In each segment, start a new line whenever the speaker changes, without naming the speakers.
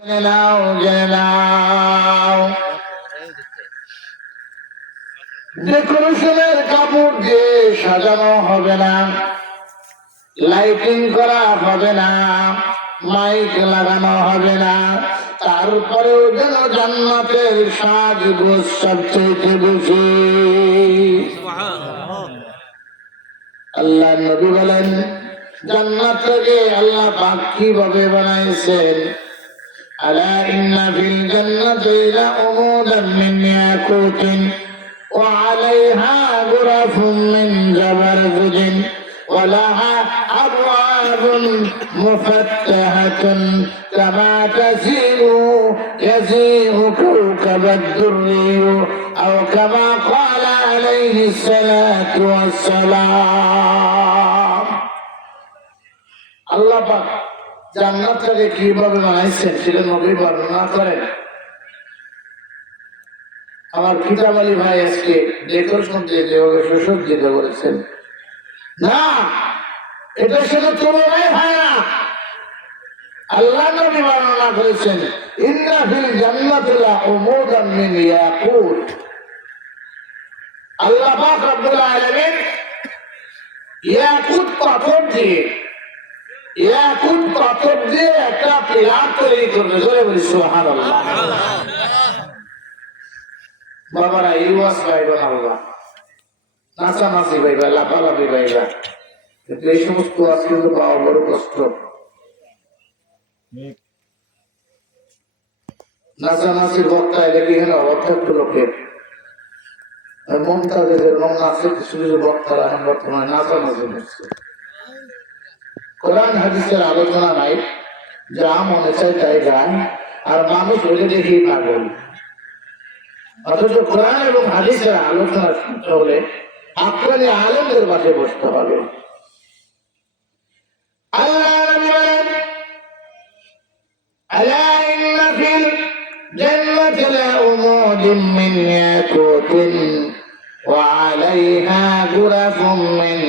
জেনে নাও জেনে নাও ডেকোরেশনের কাপড় দিয়ে সাজানো হবে না। লাইটিং করা হবে না। মাইক লাগানো হবে না। তারপরেও যেন জান্নাতের সাজগোজ সবচেয়ে বেশি। আল্লাহ নবী বলেন জান্নাতকে আল্লাহ পাক কীভাবে বানাইছেন? ألا إن في الجنة لأمودا من ياقوت وعليها غرف من زبرجد ولها أبواب مفتحة كما تزيل يزيغ كوكب الدري أو كما قال عليه الصلاة والسلام الله بقى. জান্নাতটাকে কীভাবে বানাইছেন, সেটা নবী বর্ণনা করেন। আমার কিতাব আলী ভাই আজকে ডেকোরেশন দিয়ে যেভাবে সুসজ্জিত করেছেন না, এটা শুধু তুলনাই হয় না। আল্লাহ নবী বর্ণনা করেছেন, ইন্না ফিল জান্নাতিলা উমুদান মিন ইয়াকুত। আল্লাহ পাক রব্বুল আলামিন ইয়াকুত পাথর দিয়ে ইয়াকুত পাথর দিয়ে একটা পিলার তৈরি করবে, জোরে বলি, সুবহানাল্লাহ। বাবারা ইউয়াস পাইবা আল্লাহ। নাচানাচি পাইবা লাফালাফি পাইবা এই সমস্ত আজ কিন্তু পাওয়া বড় কষ্ট। নাচানাচির বক্তা এটা কি হলো অর্থাৎ লোকের। মমতাজের রং নাচে কিছু কিছু বক্তারা এখন বর্তমানে নাচানাচি করছে। কোরআন হাদিসের আলোচনা নাই যা মনে চায় তাই গান আর মানুষ ওইটা দেখেই পাগল অথচ কোরআন এবং হাদিসের আলোচনা শুনতে হলে আপনাকে আলমদের পাশে বসতে হবে আল্লাহ নবী বলেন, ألا إن في الجنة لأمود من ياقوت وعليها غرف من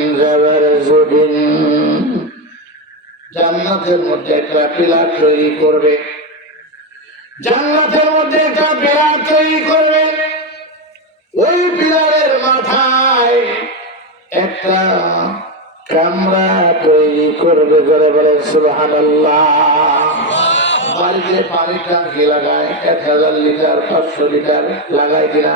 জান্নাতের মধ্যে একটা পিলার তৈরি করবে। জান্নাতের মধ্যে একটা পিলার তৈরি করবে। ওই পিলারের মাথায় একটা কামরা তৈরি করবে করে বলে সুলহান বাড়িতে পানি টাঙ্কি লাগায়, এক হাজার লিটার, পাঁচশো লিটার লাগায় কিনা?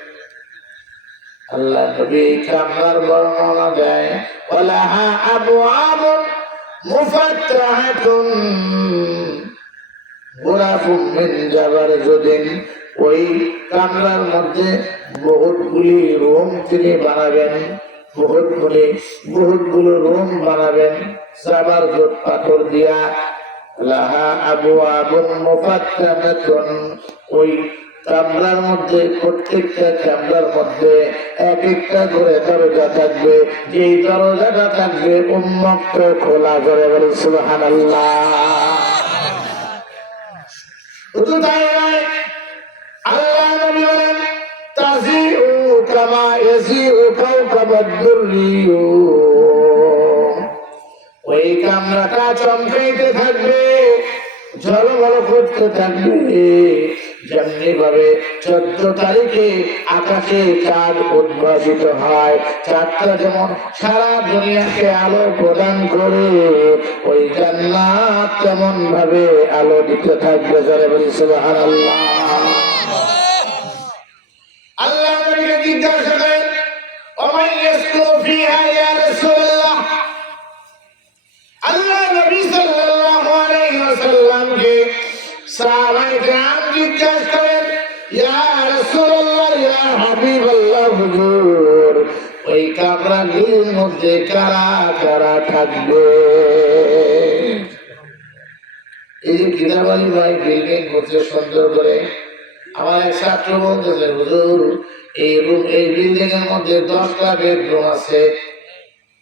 আল্লাহ মুফাত্তাহাতুন। মিন জাবারজুদিন ওই কামরার মধ্যে বহুতগুলি রুম তিনি বানাবেন বহুতগুলি বহুতগুলো রুম বানাবেন, জাবার পাথর দিয়া। লাহা আবু আবুন মুফাত্তানাতুন ওই কামরার মধ্যে, প্রত্যেকটা কামরার মধ্যে এক একটা করে দরজা থাকবে। যেই দরজাটা থাকবে, উন্মুক্ত, খোলা করে বলে নয় আল্লাহ নবী বলেন চমকাইতে থাকবে, ঝলমল করতে থাকবে। যেমনি ভাবে চোদ্দ তারিখে আকাশে চাঁদ উদ্ভাসিত হয়। চাঁদটা যেমন সারা দুনিয়াকে আলো প্রদান করে, ওই জান্নাত তেমন ভাবে আলো দিতে থাকবে। যারা বলছে আল্লাহ ওই কামরাগুলির মধ্যে কারা কারা থাকবে? এই যে গিরাবালি ভাই বিল্ডিং করছে সুন্দর করে, আমার এক ছাত্র বলতেছে, হুজুর, এই রুম এই বিল্ডিং এর মধ্যে দশটা বেডরুম আছে।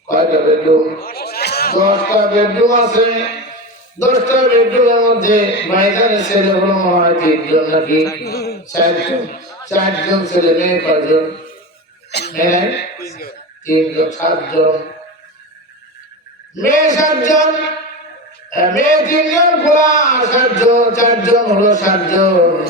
কয়টা বেডরুম? দশটা বেডরুম আছে। দশটা বেডরুমের মধ্যে মাইদানের ছেলে হলো হয় তিনজন নাকি? চারজন। চারজন ছেলে, মেয়ে কয়জন? মেয়ে তিনজন সাতজন। মেয়ে সাতজন মেয়ে তিনজন সাতজন, চারজন হলো সাতজন।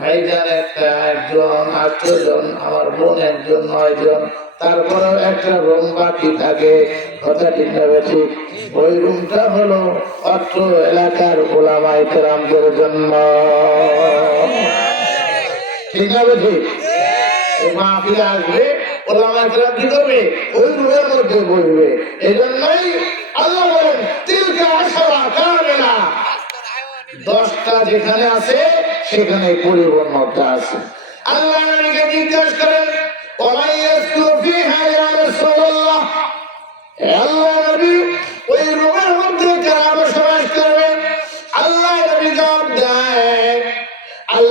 ভাইজান একটা, একজন, আটজন, আমার বোন একজন, নয়জন। তারপরেও একটা রুম বাকি থাকে, কথা ঠিক না ঠিক ওই রুমটা হলো অত্র এলাকার ওলামাই কেরামদের জন্য। ঠিক না ঠিক এই আসবে। ওলামাই কেরাম কি ওই রুমের মধ্যে বসবে এই জন্যই আল্লাহ বলেন, তিলকে সেখানে পরিপূর্ণতা আল্লাহ নবীকে জিজ্ঞাসা করেন ওই রুমের মধ্যে কারা বসবাস করবে? আল্লাহ নবী জবাব দেয় আল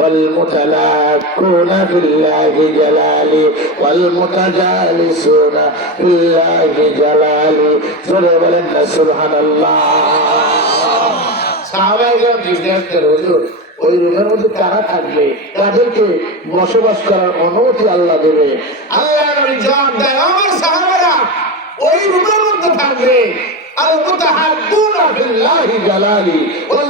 والمتلاقون بالله جلالي والمتجالسون بالله جلالي سورة بلند سبحان الله সাহাবাইগণ জিজ্ঞাসা করে হুজুর ওই রুমের মধ্যে কারা থাকবে তাদেরকে বসবাস করার অনুমতি আল্লাহ দেবে আল্লাহ নবী জবাব দেয় আমার সাহাবারা ওই রুমের মধ্যে থাকবে المتحدون في الله جلالي والمتجالسون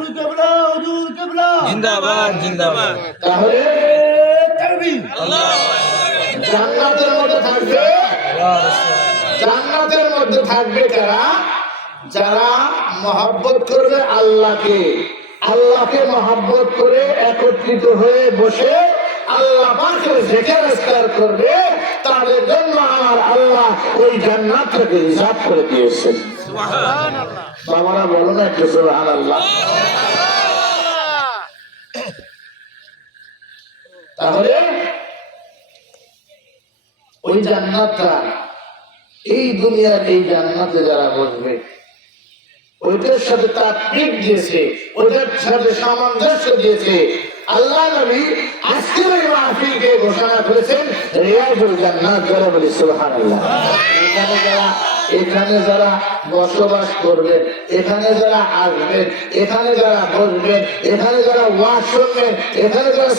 জিন্দাবাদ জিন্দাবাদ।
তাহলে জান্নাতের মধ্যে থাকবে? জান্নাতের মধ্যে থাকবে কারা? যারা মহাব্বত করবে আল্লাহকে। আল্লাহকে মহাব্বত করে একত্রিত হয়ে বসে আল্লাহ পাকের জেকের ইস্তার করবে তাদের জন্য আমার আল্লাহ ওই জান্নাতটাকে রিজার্ভ করে দিয়েছেন। বাবারা বলো না একটু সুবহানাল্লাহ। তাহলে ওই জান্নাতটা, এই দুনিয়ার এই জান্নাতে যারা বসবে, ওইটার সাথে তাৎবিক দিয়েছে, ওইটার সাথে সামঞ্জস্য দিয়েছে। আল্লাহ নবী আজকের ওই মাহফিলকে ঘোষণা করেছেন, রিয়াজুল জান্নাত যারা বলি সুবহানাল্লাহ। এখানে যারা এখানে যারা বসবাস করবেন এখানে যারা আসবেন এখানে যারা বসবেন এখানে যারা ওয়াজ শুনবেন এখানে যারা